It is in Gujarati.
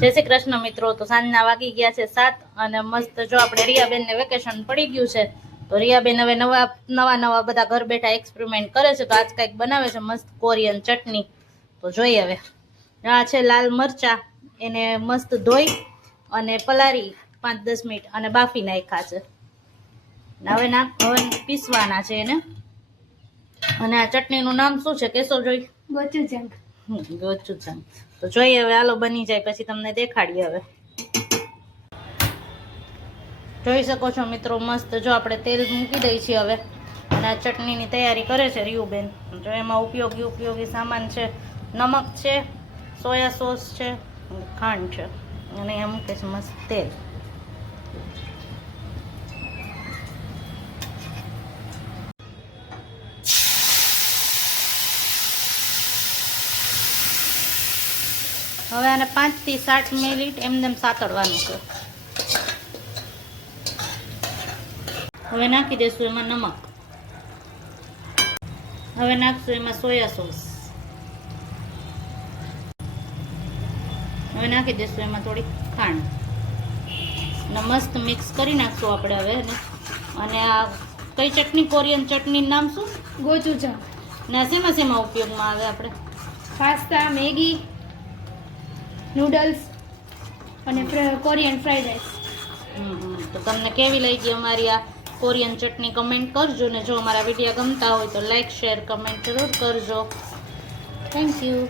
જય શ્રી કૃષ્ણ મિત્રો. તો સાંજના વાગી ગયા છે 7 અને મસ્ત જો આપણે રિયાબેનને વેકેશન પડી ગયું છે તો રિયાબેન હવે નવા બધા ઘર બેઠા એક્સપેરિમેન્ટ કરે છે. તો આજ કંઈક બનાવે છે મસ્ત કોરિયન ચટણી. તો જોઈએ હવે. આ છે લાલ મરચા, એને મસ્ત ધોઈ અને પલારી 5-10 મિનિટ અને બાફી નાખ્યા છે. હવે પીસવાના છે એને. અને આ ચટણીનું નામ શું છે કેશો જોઈ? ગોચુજાંગ. ગોચુજાંગ. તો જોઈએ હવે, હાલો બની જાય પછી તમને દેખાડીએ. હવે જોઈ શકો છો મિત્રો, મસ્ત જો આપણે તેલ મૂકી દઈએ છીએ હવે. અને આ ચટણીની તૈયારી કરે છે રીયુબેન. જો એમાં ઉપયોગી સામાન છે, નમક છે, સોયા સોસ છે, ખાંડ છે અને એમ મૂકે છે મસ્ત તેલ. હવે આને 5 થી 7 મિનિટ એમને સાતળવાનું છે. હવે નાખી દઈશું એમાં નમક. હવે નાખશું એમાં સોયા સોસ. હવે નાખી દઈશું એમાં થોડી ખાંડ ને મસ્ત મિક્સ કરી નાખશું આપણે હવે. અને આ કઈ ચટણી? કોરિયન ચટણી નામ શું? ગોચુજાંગ. ના શેમાં ઉપયોગમાં આવે? આપણે પાસ્તા, મેગી, નૂડલ્સ અને કોરિયન ફ્રાઈડ રાઈસ. તો તમને કેવી લાગી અમારી આ કોરિયન ચટણી કમેન્ટ કરજો. ને જો અમારા વિડીયો ગમતા હોય તો લાઈક, શેર, કમેન્ટ જરૂર કરજો. Thank you.